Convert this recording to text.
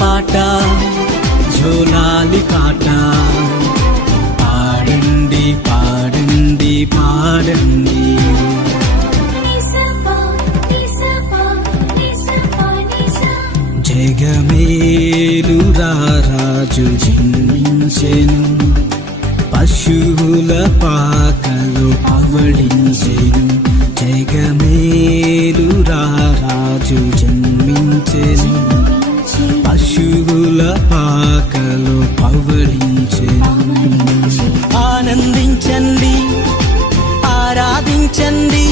పాట జోలాలి పాట పాడండి పాడండి పాడండి జగమేలురా రాజు జన్మించెను పశువుల పాకలో పవళించెను జగమేలురా రాజు జన్మించెను పశువుల పాకలో పవళించెను ఆనందించండి ఆరాధించండి